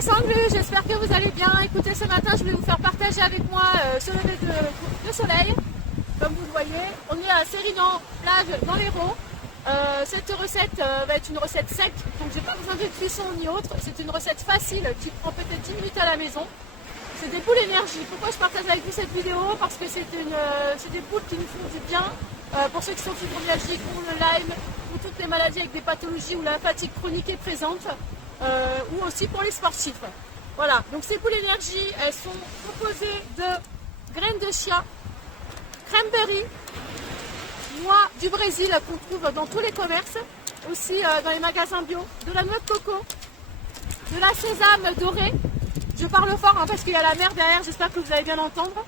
les sanglus, j'espère que vous allez bien. Écoutez, ce matin, je voulais vous faire partager avec moi ce lever de soleil. Comme vous le voyez, on est à Sérinan, plage dans l'Hérault. Cette recette va être une recette sec, donc j'ai pas besoin de cuisson ni autre. C'est une recette facile qui prend peut-être 10 minutes à la maison. C'est des boules énergie. Pourquoi je partage avec vous cette vidéo? Parce que c'est des boules qui nous font du bien. Pour ceux qui sont fibromyalgiques, pour le Lyme, pour toutes les maladies avec des pathologies où la fatigue chronique est présente, ou aussi pour les sportifs. Voilà, donc ces boules énergie, elles sont composées de graines de chia, cranberry, noix du Brésil qu'on trouve dans tous les commerces, aussi dans les magasins bio, de la noix de coco, de la sésame dorée. Je parle fort parce qu'il y a la mer derrière, j'espère que vous allez bien l'entendre.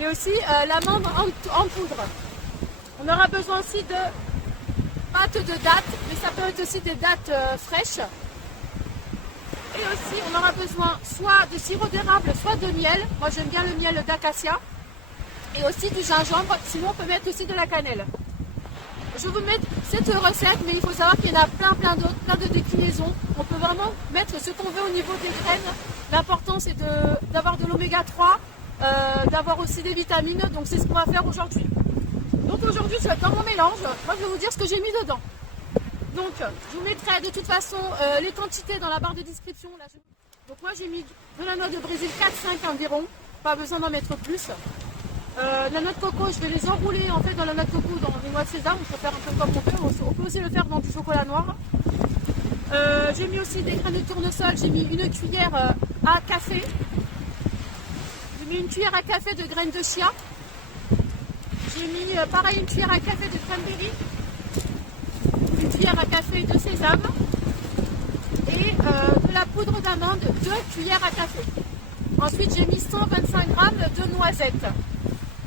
Et aussi l'amande en poudre. On aura besoin aussi de pâte de dattes, mais ça peut être aussi des dattes fraîches. Et aussi on aura besoin soit de sirop d'érable, soit de miel. Moi j'aime bien le miel d'acacia. Et aussi du gingembre, sinon on peut mettre aussi de la cannelle. Je vais vous mettre cette recette, mais il faut savoir qu'il y en a plein d'autres, plein de déclinaisons. On peut vraiment mettre ce qu'on veut au niveau des graines. L'important c'est d'avoir de l'oméga 3, d'avoir aussi des vitamines, donc c'est ce qu'on va faire aujourd'hui. Donc aujourd'hui je vais être dans mon mélange, moi je vais vous dire ce que j'ai mis dedans. Donc je vous mettrai de toute façon les quantités dans la barre de description. Là, donc moi j'ai mis de la noix de Brésil 4-5 environ, pas besoin d'en mettre plus. La noix de coco, je vais les enrouler en fait dans la noix de coco, dans des noix de sésame, on peut faire un peu comme on veut, on peut aussi le faire dans du chocolat noir. J'ai mis aussi des graines de tournesol, j'ai mis une cuillère à café. J'ai mis une cuillère à café de graines de chia. J'ai mis pareil une cuillère à café de cranberry, une cuillère à café de sésame et de la poudre d'amande, 2 cuillères à café. Ensuite j'ai mis 125 g de noisettes.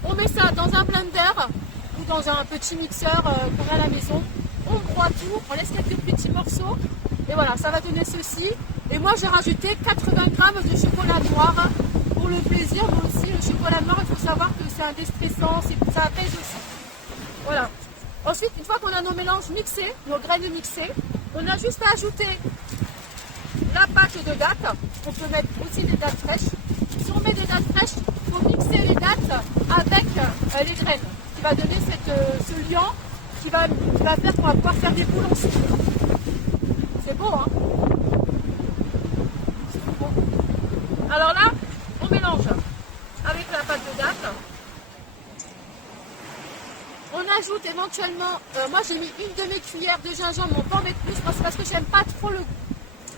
On met ça dans un blender ou dans un petit mixeur qu'on a à la maison. On broie tout, on laisse quelques petits morceaux et voilà, ça va donner ceci. Et moi j'ai rajouté 80 g de chocolat noir pour le plaisir, mais aussi le chocolat noir, il faut savoir que c'est un déstressant, ça apaise aussi. Voilà. Ensuite, une fois qu'on a nos mélanges mixés, nos graines mixées, on a juste à ajouter la pâte de dattes. On peut mettre aussi des dattes fraîches. Si on met des dattes fraîches, il faut mixer les dattes avec les graines, qui va donner ce liant qui va faire qu'on va pouvoir faire des boules ensuite. C'est beau, hein? C'est beau. Alors là, on mélange avec la pâte de dattes. On ajoute éventuellement, moi j'ai mis une demi-cuillère de gingembre, on peut en mettre plus, c'est parce que j'aime pas trop le goût.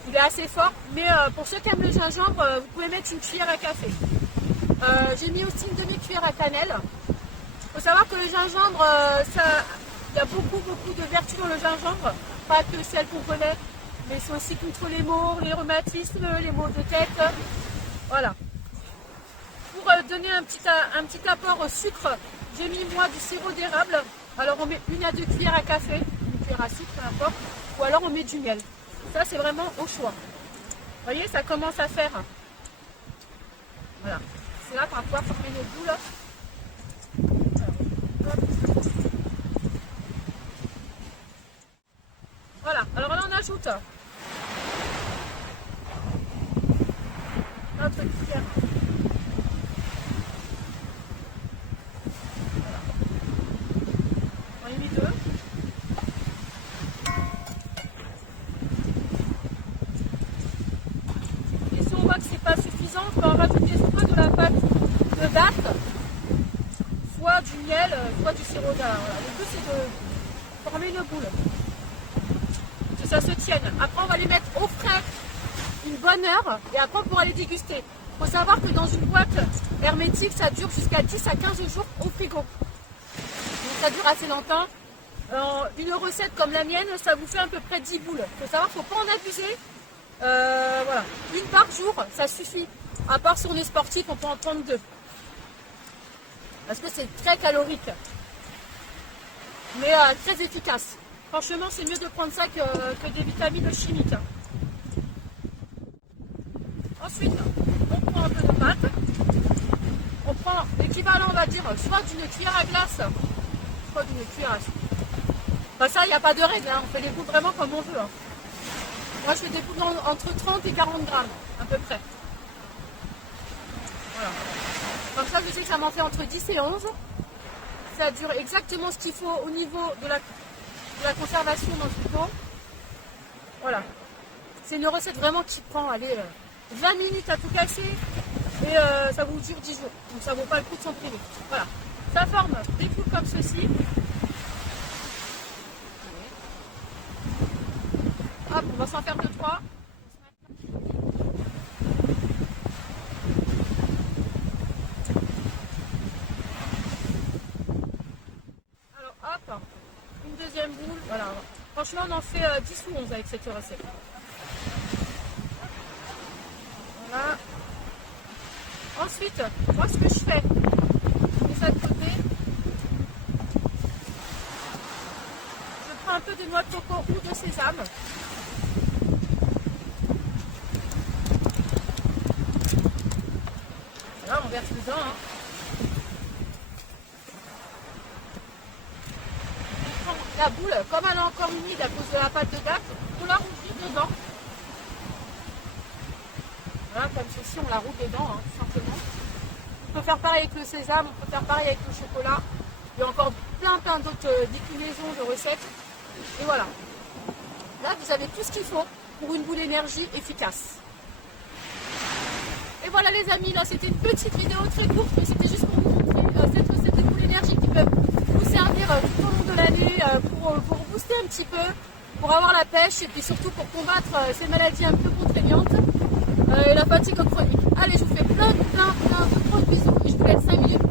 Il est assez fort, mais pour ceux qui aiment le gingembre, vous pouvez mettre une cuillère à café. J'ai mis aussi une demi-cuillère à cannelle. Il faut savoir que le gingembre, il y a beaucoup de vertus dans le gingembre, pas que celles qu'on connaît, mais c'est aussi contre les maux, les rhumatismes, les maux de tête. Voilà. Pour donner un petit apport au sucre, j'ai mis moi du sirop d'érable. Alors on met 1 à 2 cuillères à café, une cuillère à sucre, peu importe, ou alors on met du miel. Ça c'est vraiment au choix. Vous voyez, ça commence à faire. Voilà. C'est là qu'on va pouvoir former nos boules. Voilà, alors là on ajoute notre cuillère. Voilà. On y met 2. Et si on voit que c'est pas suffisant, on peut en rajouter soit de la pâte de dattes, soit du miel, soit du sirop d'érable. Voilà. Le but c'est de former une boule. Que ça se tienne. Après on va les mettre au frais une bonne heure et après on pourra les déguster. Il faut savoir que dans une boîte hermétique ça dure jusqu'à 10 à 15 jours au frigo. Donc ça dure assez longtemps. Une recette comme la mienne, ça vous fait à peu près 10 boules. Il faut savoir qu'il ne faut pas en abuser. Voilà. Une par jour, ça suffit. À part si on est sportif, on peut en prendre 2. Parce que c'est très calorique. Mais très efficace. Franchement, c'est mieux de prendre ça que des vitamines chimiques. Ensuite, on prend un peu de pâte. On prend l'équivalent, on va dire, soit d'une cuillère à glace, soit d'une cuillère à soupe. Enfin, ça, il n'y a pas de règle, hein. On fait les boules vraiment comme on veut. Hein. Moi je fais des boules entre 30 et 40 grammes, à peu près. Voilà. Comme ça je sais que ça m'en fait entre 10 et 11. Ça dure exactement ce qu'il faut au niveau de la conservation dans le frigo. Voilà. C'est une recette vraiment qui prend, allez, 20 minutes à tout casser et ça vous dure 10 jours. Donc ça vaut pas le coup de s'en priver. Voilà. Ça forme des boules comme ceci. Hop, on va s'en faire 2-3. Alors hop, une deuxième boule. Voilà. Franchement, on en fait 10 ou 11 avec cette recette. Voilà. Ensuite, moi ce que je fais, je mets ça de côté. Je prends un peu de noix de coco ou de sésame. Là, on verse dedans. Hein. On prend la boule, comme elle est encore humide à cause de la pâte de date, on la roule dedans. Voilà, comme ceci, on la roule dedans, hein, tout simplement. On peut faire pareil avec le sésame, on peut faire pareil avec le chocolat. Il y a encore plein d'autres déclinaisons de recettes. Et voilà. Là, vous avez tout ce qu'il faut pour une boule énergie efficace. Et voilà les amis, là c'était une petite vidéo très courte, mais c'était juste pour vous montrer cette recette de boules énergie qui peut vous servir tout au long de l'année pour booster un petit peu, pour avoir la pêche et puis surtout pour combattre ces maladies un peu contraignantes et la fatigue chronique. Allez, je vous fais plein de gros bisous et je vous laisse 5 minutes.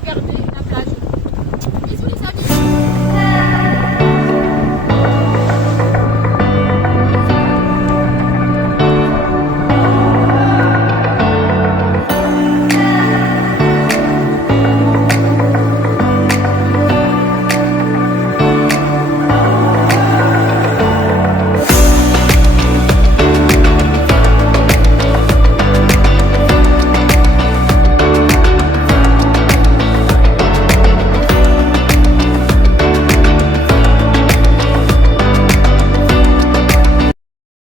Regardez.